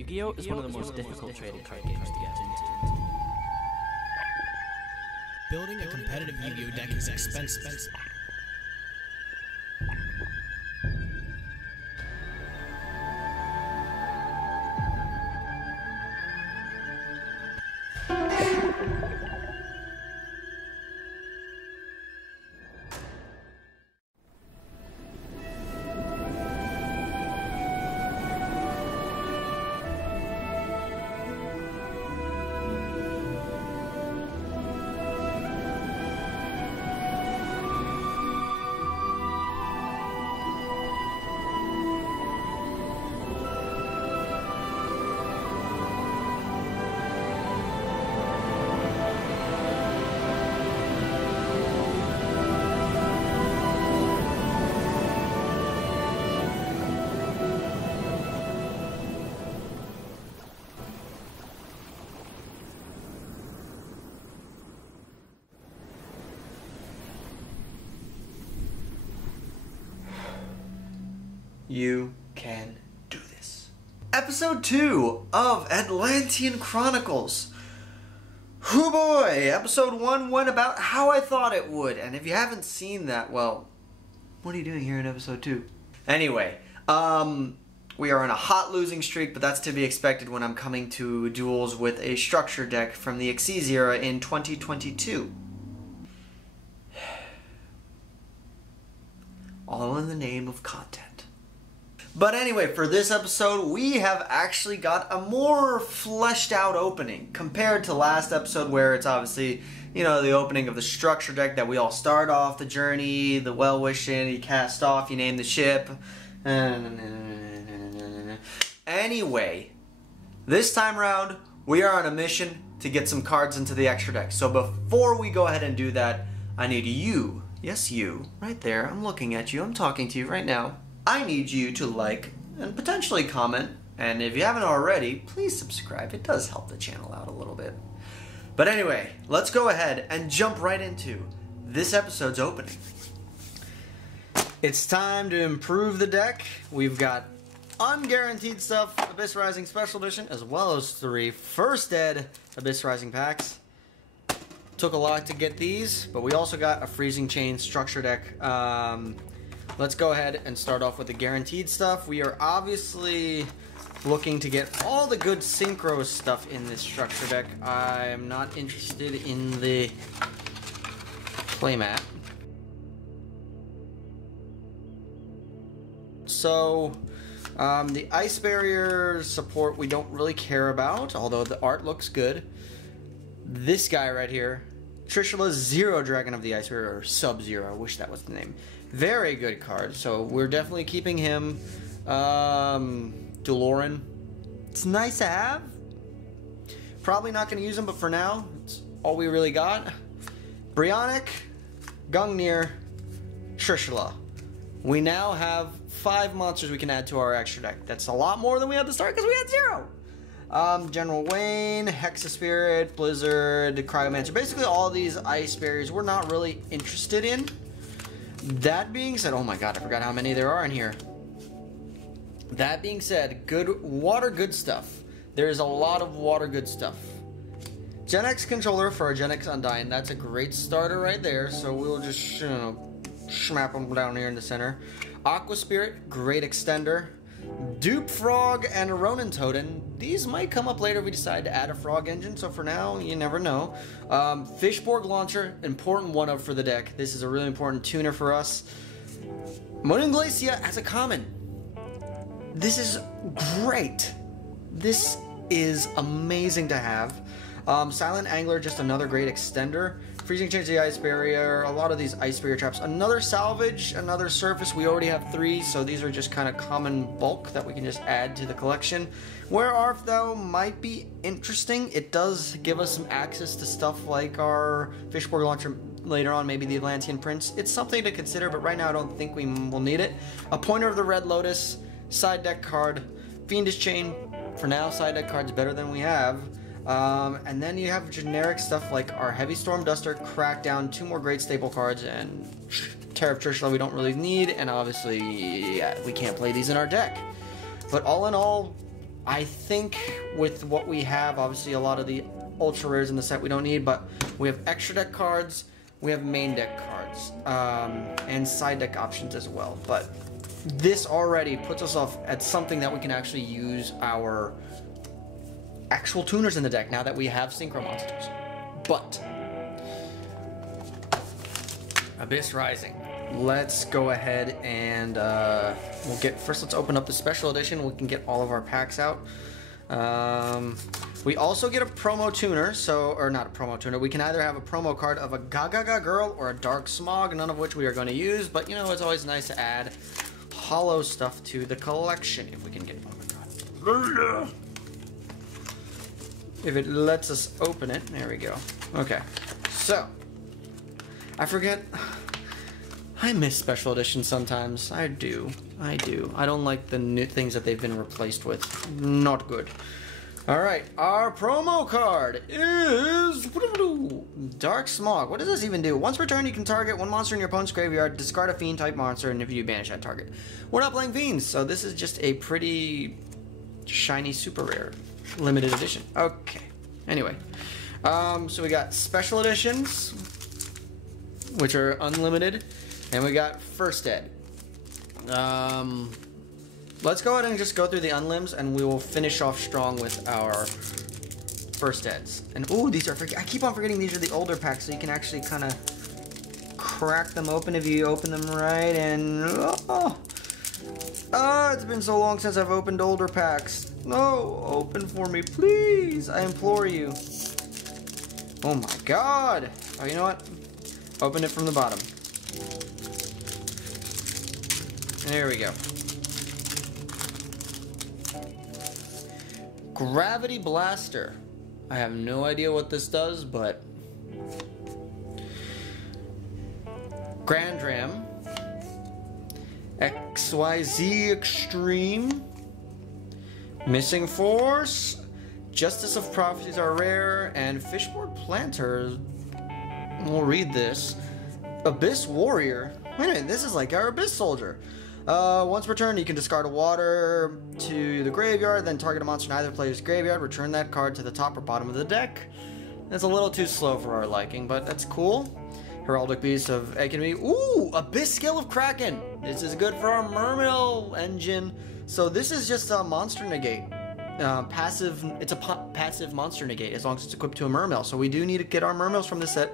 Yugioh is one of the most difficult trading card games to get into. Building a competitive Yu-Gi-Oh deck is expensive. You can do this. Episode 2 of Atlantean Chronicles. Hoo boy! Episode 1 went about how I thought it would, and if you haven't seen that, well, what are you doing here in episode 2? Anyway, we are on a hot losing streak, but that's to be expected when I'm coming to duels with a structure deck from the Xyz era in 2022. All in the name of content. But anyway, for this episode, we have actually got a more fleshed out opening compared to last episode where it's obviously, you know, the opening of the structure deck that we all start off the journey, the well-wishing, you cast off, you name the ship. Anyway, this time around, we are on a mission to get some cards into the extra deck. So before we go ahead and do that, I need you, yes you, right there, I'm looking at you, I'm talking to you right now. I need you to like and potentially comment, and if you haven't already, please subscribe. It does help the channel out a little bit. But anyway, let's go ahead and jump right into this episode's opening. It's time to improve the deck. We've got unguaranteed stuff, Abyss Rising Special Edition, as well as 3 First Ed Abyss Rising packs. Took a lot to get these, but we also got a Freezing Chain structure deck. Let's go ahead and start off with the guaranteed stuff. We are obviously looking to get all the good synchro stuff in this structure deck. I'm not interested in the playmat. So, the Ice Barrier support we don't really care about, although the art looks good. This guy right here, Trishula's Zero Dragon of the Ice Barrier, or Sub-Zero, I wish that was the name. Very good card, so we're definitely keeping him. Doloran, it's nice to have. Probably not going to use him, but for now, it's all we really got. Brionac, Gungnir, Trishula. We now have 5 monsters we can add to our extra deck. That's a lot more than we had to start because we had 0. General Wayne, Hexa-Spirit, Blizzard, Cryomancer. Basically all these ice barriers we're not really interested in. That being said, oh my god, I forgot how many there are in here. That being said, good water good stuff. There is a lot of water good stuff. Gen X controller for our Gen X Undying. That's a great starter right there. So we'll just, you know, schmap them down here in the center. Aqua Spirit, great extender. Dupe Frog and Ronin Totem. These might come up later if we decide to add a Frog engine, so for now, you never know. Fishborg Launcher, important one-up for the deck. This is a really important tuner for us. Moon Glacia as a common. This is great. This is amazing to have. Silent Angler, just another great extender. Freezing Change the Ice Barrier, a lot of these Ice Barrier traps. Another Salvage, another Surface. We already have 3, so these are just kind of common bulk that we can just add to the collection. Where Arf, though, might be interesting. It does give us some access to stuff like our Fishborg Launcher later on, maybe the Atlantean Prince. It's something to consider, but right now I don't think we will need it. A Pointer of the Red Lotus, side deck card. Fiendish Chain, for now, side deck card's better than we have. And then you have generic stuff like our Heavy Storm Duster, Crackdown, 2 more great staple cards, and Terror of Trishula we don't really need, and obviously, yeah, we can't play these in our deck. But all in all, I think with what we have, obviously a lot of the ultra rares in the set we don't need, but we have extra deck cards, we have main deck cards, and side deck options as well. But this already puts us off at something that we can actually use our actual tuners in the deck now that we have synchro monsters. But Abyss Rising. Let's go ahead and we'll get first. Let's open up the special edition. We can get all of our packs out. We also get a promo tuner, or not a promo tuner. We can either have a promo card of a Gaga Girl or a Dark Smog, none of which we are going to use. But you know, it's always nice to add hollow stuff to the collection if we can get. Oh my god! If it lets us open it, there we go. Okay, so I forget. I miss special editions sometimes. I do. I don't like the new things that they've been replaced with. Not good. Alright, our promo card is Dark Smog. What does this even do? Once per turn, you can target one monster in your opponent's graveyard, discard a fiend type monster, and if you do, banish that target. We're not playing fiends, so this is just a pretty shiny super rare limited edition. Okay. Anyway. So we got special editions, which are unlimited. And we got first ed. Let's go ahead and just go through the unlims, and we will finish off strong with our first eds. And ooh, these are I keep on forgetting these are the older packs, so you can actually kind of crack them open if you open them right. And it's been so long since I've opened older packs. No, open for me, please. I implore you. Oh my god. Oh, you know what? Open it from the bottom. There we go. Gravity Blaster. I have no idea what this does, but Grand Ram, XYZ Extreme, Missing Force, Justice of Prophecies are rare, and Fishboard Planter. We'll read this. Abyss Warrior. Wait a minute, this is like our Abyss Soldier. Once per turn, you can discard a water to the graveyard, then target a monster in either player's graveyard, return that card to the top or bottom of the deck. That's a little too slow for our liking, but that's cool. Heraldic Beast of Economy. Ooh, Abyss Scale of Kraken. This is good for our Mermail engine. So this is just a monster negate. Passive. It's a passive monster negate as long as it's equipped to a Mermail. So we do need to get our Mermails from this set.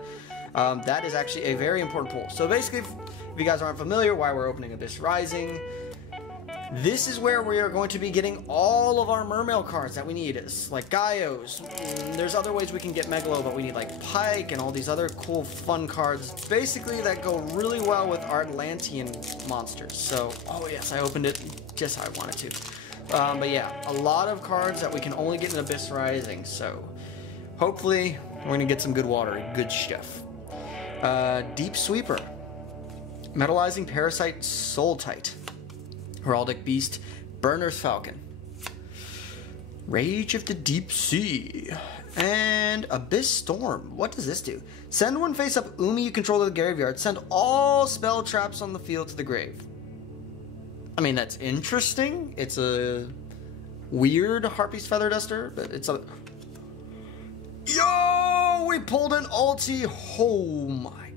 That is actually a very important pull. So basically, if you guys aren't familiar why we're opening Abyss Rising, this is where we are going to be getting all of our Mermail cards that we need. It's like Gaios. There's other ways we can get Megalo, but we need like Pike and all these other cool fun cards, basically that go really well with our Atlantean monsters. So, oh yes, I opened it just how I wanted to. But yeah, a lot of cards that we can only get in Abyss Rising. So, hopefully, we're going to get some good water, good stuff. Deep Sweeper, Metallizing Parasite, Soul Tite, Heraldic Beast, Burner's Falcon, Rage of the Deep Sea, and Abyss Storm. What does this do? Send one face up Umi you control to the graveyard. Send all spell traps on the field to the grave. I mean, that's interesting. It's a weird Harpy's Feather Duster, but it's a... Yo! We pulled an ulti. Oh my.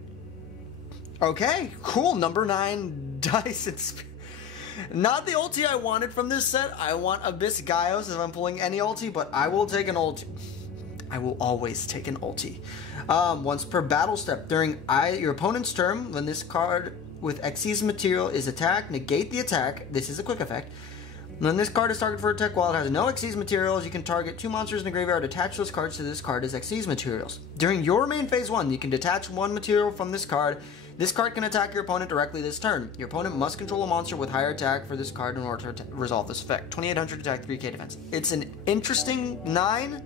Okay, cool. Number 9 dice and not the ulti I wanted from this set. I want Abyss Gaios if I'm pulling any ulti, but I will take an ulti. I will always take an ulti. Once per battle step. During your opponent's turn, when this card with Xyz material is attacked, negate the attack. This is a quick effect. When this card is targeted for attack while it has no Xyz materials, you can target 2 monsters in the graveyard, attach those cards to this card as Xyz materials. During your main phase 1, you can detach 1 material from this card. This card can attack your opponent directly this turn. Your opponent must control a monster with higher attack for this card in order to resolve this effect. 2800 attack, 3k defense. It's an interesting 9.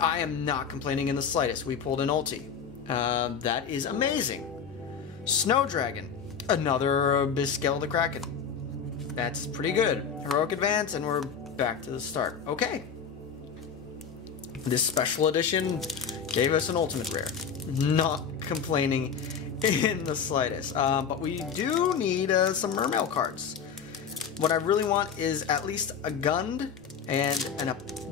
I am not complaining in the slightest. We pulled an ulti. That is amazing. Snow Dragon. Another Abyss Scale of the Kraken. That's pretty good. Heroic Advance, and we're back to the start. Okay. This special edition gave us an ultimate rare. Not complaining in the slightest. But we do need some Mermail cards. What I really want is at least a Gund and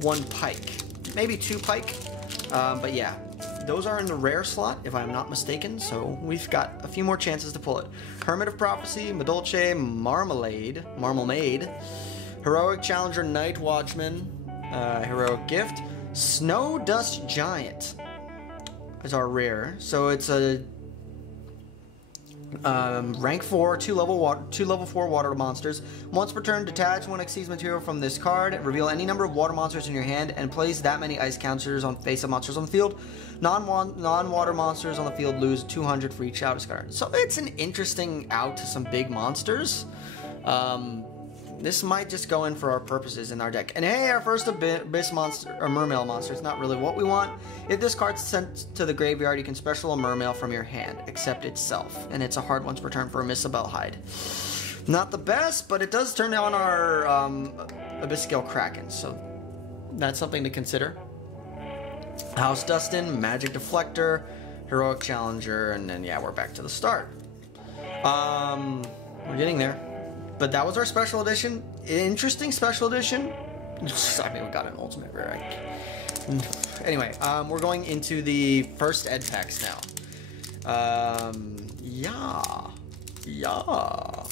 one pike. Maybe 2 pike. But yeah, those are in the rare slot, if I'm not mistaken, so we've got a few more chances to pull it. Hermit of Prophecy, Madolche, Marmalade, Heroic Challenger, Night Watchman, Heroic Gift, Snow Dust Giant is our rare. So it's a rank 4, 2 level 4 water monsters. Once per turn, detach one Xyz material from this card, reveal any number of water monsters in your hand, and place that many ice counters on face-up monsters on the field. Non-water monsters on the field lose 200 for each out card. So it's an interesting out to some big monsters. This might just go in for our purposes in our deck. And hey, our first Abyss monster, or Mermail monster, is not really what we want. If this card's sent to the graveyard, you can special a Mermail from your hand, except itself. And it's a hard once per turn for a Misabel Hide. Not the best, but it does turn on our Abyssgale Kraken, so that's something to consider. House Dustin, Magic Deflector, Heroic Challenger, and then yeah, we're back to the start. We're getting there. But that was our special edition. Interesting special edition. I mean, we got an ultimate rare. Anyway, we're going into the first ed packs now. Yeah. God,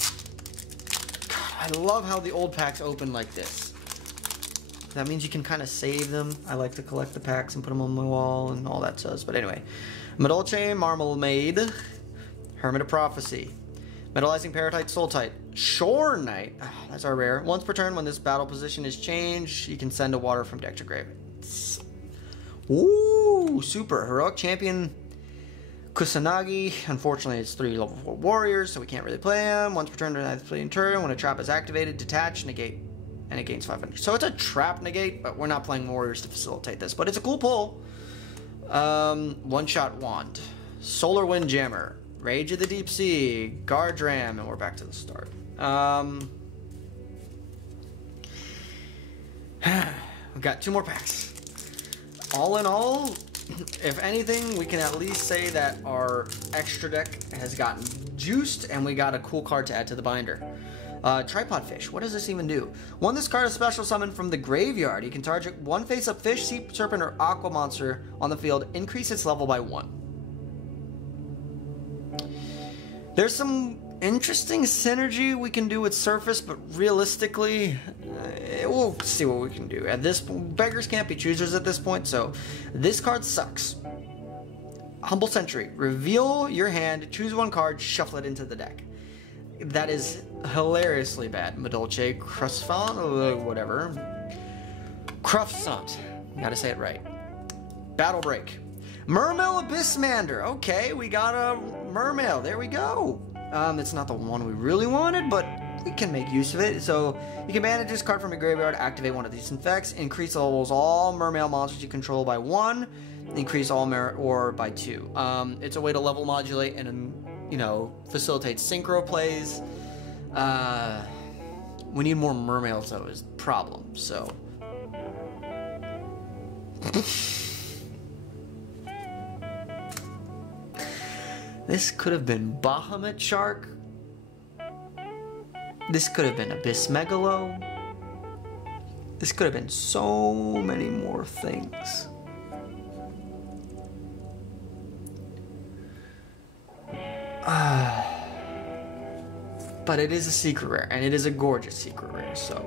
I love how the old packs open like this. That means you can kind of save them. I like to collect the packs and put them on my wall and all that stuff. But anyway, Madolche, Marmalade, Hermit of Prophecy, Metalizing Paratite, Soultite, Shore Knight. Oh, that's our rare. Once per turn, when this battle position is changed, you can send a water from deck to grave. Ooh, super. Heroic Champion, Kusanagi. Unfortunately, it's 3 level 4 warriors, so we can't really play him. Once per turn, during the fleeting turn, when a trap is activated, detach, negate, and it gains 500. So it's a trap negate, but we're not playing warriors to facilitate this. But it's a cool pull. One-shot wand, Solar Windjammer, Rage of the Deep Sea, Guardram, and we're back to the start. We've got 2 more packs. All in all, if anything, we can at least say that our extra deck has gotten juiced, and we got a cool card to add to the binder. Tripod Fish. What does this even do? When this card is special summoned from the graveyard, you can target one face-up fish, sea serpent, or aqua monster on the field. Increase its level by 1. There's some interesting synergy we can do with Surface, but realistically, we'll see what we can do. At this beggars can't be choosers at this point, so this card sucks. Humble Sentry. Reveal your hand, choose 1 card, shuffle it into the deck. That is hilariously bad. Madolche, Crustfont, whatever. Crufsant. Gotta say it right. Battle Break. Mermail Abyssmander. Okay, we got a Mermail. There we go. It's not the one we really wanted, but we can make use of it. So you can manage this card from your graveyard, activate one of these effects, increase levels all Mermail monsters you control by 1, increase all or by 2. It's a way to level modulate and facilitate synchro plays. We need more Mermails though, is the problem. So. This could have been Bahamut Shark. This could have been Abyss Megalo. This could have been so many more things. But it is a secret rare, and it is a gorgeous secret rare, so.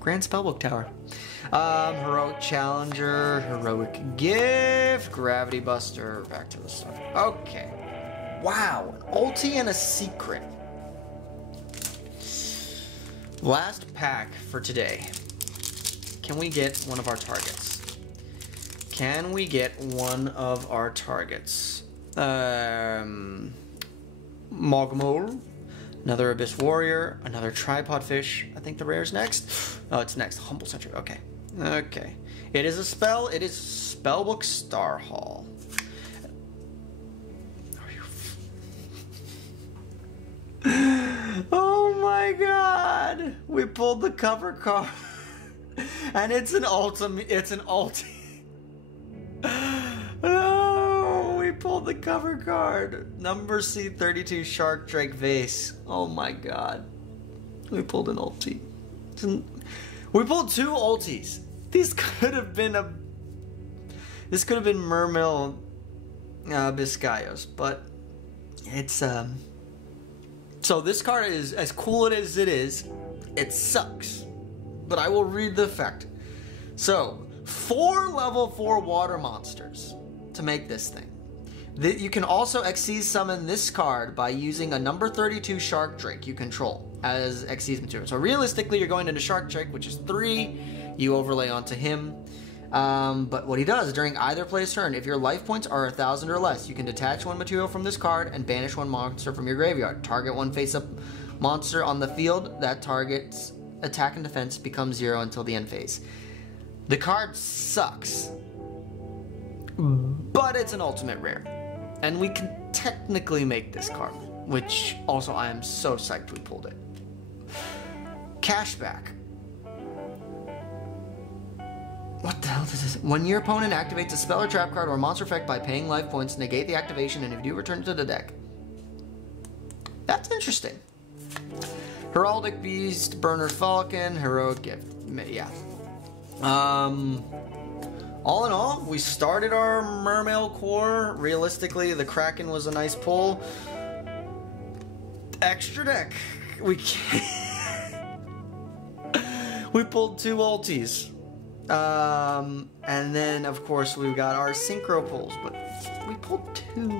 Grand Spellbook Tower. Heroic Challenger, Heroic Gift, Gravity Buster, back to the start. Okay. Wow, an ulti and a secret. Last pack for today. Can we get one of our targets? Can we get one of our targets? Mogmol. Another Abyss Warrior, another Tripod Fish. I think the rare's next. Oh, it's next. Humble Sentry. Okay. Okay. It is a spell. It is Spellbook Star Hall. Oh my god! We pulled the cover card. And it's an ultimate. It's an ulti. No, we pulled the cover card. Number C32 Shark Drake Vase. Oh my god. We pulled an ulti. We pulled 2 ultis. These could have been This could have been Mermail Biscayos, but it's So this card is as cool as it is. It sucks, but I will read the effect. So 4 level 4 water monsters to make this thing. You can also Xyz summon this card by using a number 32 Shark Drake you control as Xyz material. So realistically, you're going into Shark Drake, which is 3. You overlay onto him. But what he does, during either player's turn, if your life points are 1,000 or less, you can detach 1 material from this card and banish 1 monster from your graveyard. Target 1 face-up monster on the field. That target's attack and defense becomes 0 until the end phase. The card sucks, but it's an ultimate rare. And we can technically make this card, which also I am so psyched we pulled it. Cashback. What the hell is this? When your opponent activates a spell or trap card or monster effect by paying life points, negate the activation, and if you do, return it to the deck. That's interesting. Heraldic Beast, Burner Falcon, Heroic Gift. Yeah. All in all, we started our Mermail core. Realistically, the Kraken was a nice pull. Extra deck. We pulled 2 ultis. And then, of course, we've got our Synchro pulls, but we pulled 2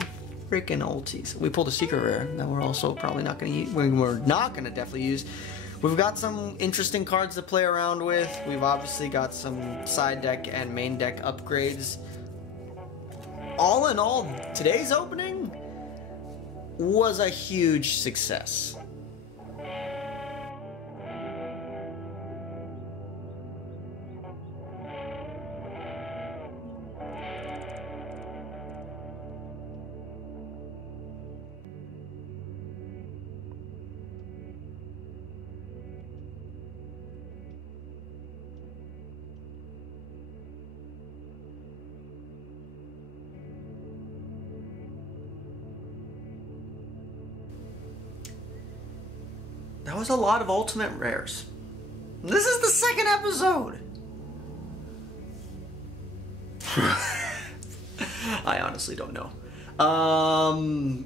freaking ultis. We pulled a secret rare that we're also probably not going to use. We're not going to definitely use. We've got some interesting cards to play around with. We've obviously got some side deck and main deck upgrades. All in all, today's opening was a huge success. That was a lot of ultimate rares. This is the 2nd episode. I honestly don't know.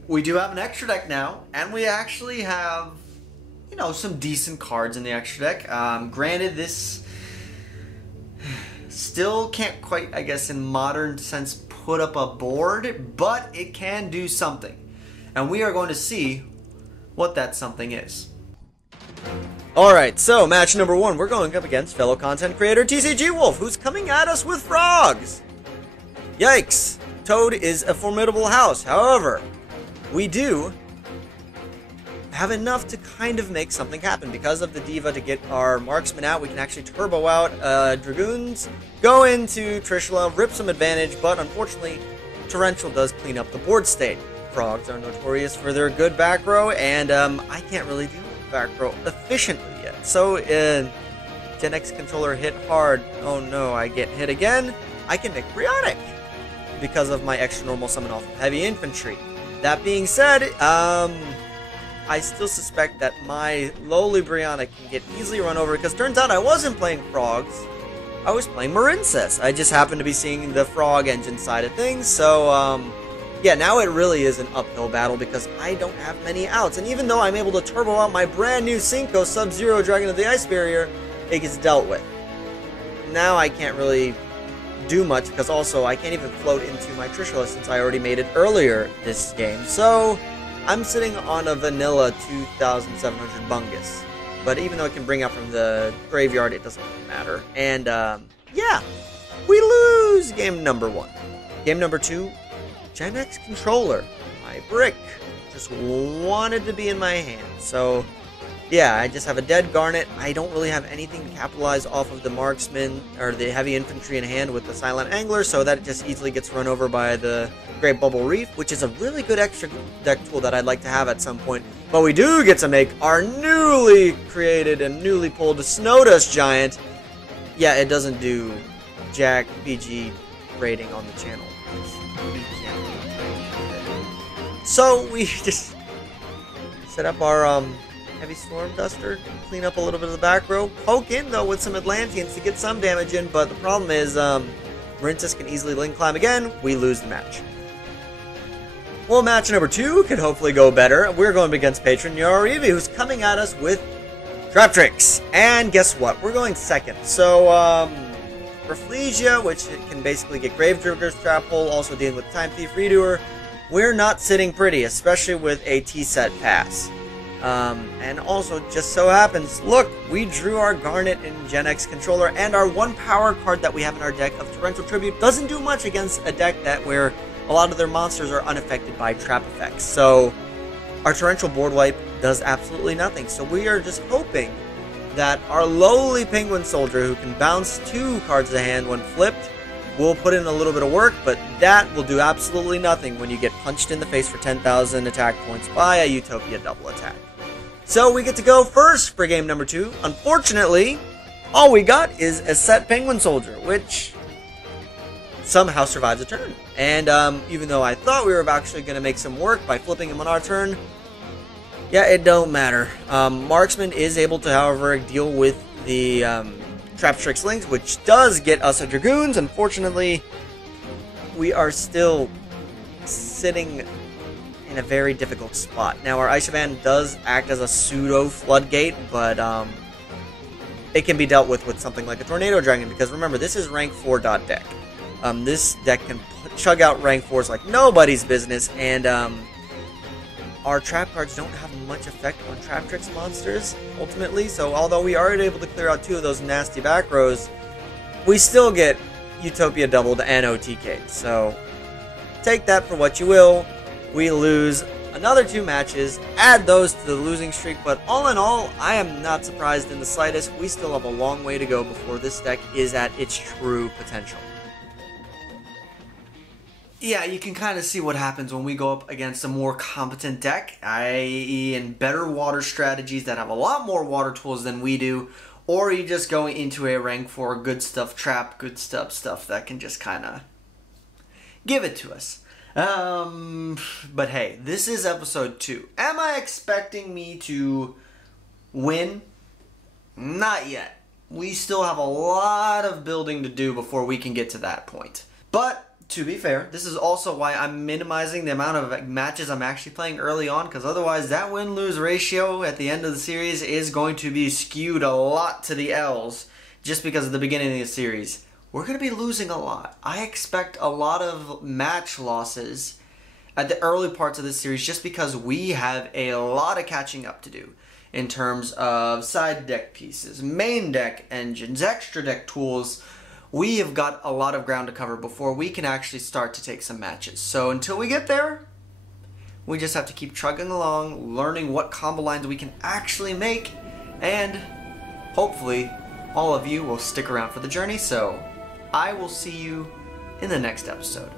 We do have an extra deck now, and we actually have, you know, some decent cards in the extra deck. Granted, this still can't quite, I guess, in modern sense, put up a board, but it can do something. And we are going to see what that something is. Alright, so match number 1, we're going up against fellow content creator TCG Wolf, who's coming at us with frogs! Yikes! Toad is a formidable house, however, we do have enough to kind of make something happen. Because of the Diva to get our marksman out, we can actually turbo out Dragoons, go into Trishula, rip some advantage, but unfortunately, Torrential does clean up the board state. Frogs are notorious for their good back row, and I can't really do back row efficiently yet. So Gen X controller hit hard. Oh no, I get hit again. I can make Brionic because of my extra normal summon off of heavy infantry. That being said, I still suspect that my lowly Brionic can get easily run over, because turns out I wasn't playing frogs. I was playing Marincess. I just happened to be seeing the frog engine side of things, so yeah, now it really is an uphill battle because I don't have many outs. And even though I'm able to turbo out my brand new Cinco Sub-Zero Dragon of the Ice Barrier, it gets dealt with. Now I can't really do much because also I can't even float into my Trishula since I already made it earlier this game. So I'm sitting on a vanilla 2,700 Bungus. But even though it can bring out from the graveyard, it doesn't really matter. And yeah, we lose game number 1. Game number 2. Gen X controller, my brick, just wanted to be in my hand. So, yeah, I just have a dead Garnet. I don't really have anything to capitalize off of the marksman or the heavy infantry in hand with the silent angler, so that it just easily gets run over by the Great Bubble Reef, which is a really good extra deck tool that I'd like to have at some point. But we do get to make our newly created and newly pulled Snow Dust Giant. Yeah, it doesn't do Jack BG rating on the channel. So we just set up our Heavy Storm Duster, clean up a little bit of the back row. Poke in, though, with some Atlanteans to get some damage in, but the problem is Marintis can easily link climb again. We lose the match. Well, match number 2 could hopefully go better. We're going against patron Yugioh, who's coming at us with Trap Tricks. And guess what? We're going second. So, Rafflesia, which can basically get Gravedigger's Trap Hole, also dealing with Time Thief Redoer. We're not sitting pretty, especially with a T-set pass. And also, just so happens, look, we drew our Garnet and Gen X controller, and our one power card that we have in our deck of Torrential Tribute doesn't do much against a deck where a lot of their monsters are unaffected by trap effects. So, our Torrential board wipe does absolutely nothing. So we are just hoping that our lowly Penguin Soldier, who can bounce 2 cards to hand when flipped, will put in a little bit of work, but that will do absolutely nothing when you get punched in the face for 10,000 attack points by a Utopia double attack. So we get to go first for game number 2. Unfortunately, all we got is a set Penguin Soldier, which somehow survives a turn. And even though I thought we were actually going to make some work by flipping him on our turn, yeah, it don't matter. Marksman is able to, however, deal with the Trap Tricks links, which does get us a Dragoons. Unfortunately, we are still sitting in a very difficult spot. Now, our Isovan does act as a pseudo floodgate, but it can be dealt with something like a Tornado Dragon, because remember, this is rank 4 deck. This deck can chug out rank 4s like nobody's business, and our trap cards don't have much effect on Trap Tricks monsters, ultimately, so although we are able to clear out 2 of those nasty back rows, we still get Utopia doubled and OTK'd, so take that for what you will. We lose another 2 matches, add those to the losing streak, but all in all, I am not surprised in the slightest. We still have a long way to go before this deck is at its true potential. Yeah, you can kind of see what happens when we go up against a more competent deck, i.e. in better water strategies that have a lot more water tools than we do, or you just go into a rank 4 good stuff trap, good stuff that can just kind of give it to us. But hey, this is episode 2. Am I expecting me to win? Not yet. We still have a lot of building to do before we can get to that point. But to be fair, this is also why I'm minimizing the amount of matches I'm actually playing early on, because otherwise that win-lose ratio at the end of the series is going to be skewed a lot to the L's just because of the beginning of the series. We're going to be losing a lot. I expect a lot of match losses at the early parts of this series just because we have a lot of catching up to do in terms of side deck pieces, main deck engines, extra deck tools. We have got a lot of ground to cover before we can actually start to take some matches. So until we get there, we just have to keep trucking along, learning what combo lines we can actually make, and hopefully all of you will stick around for the journey. So I will see you in the next episode.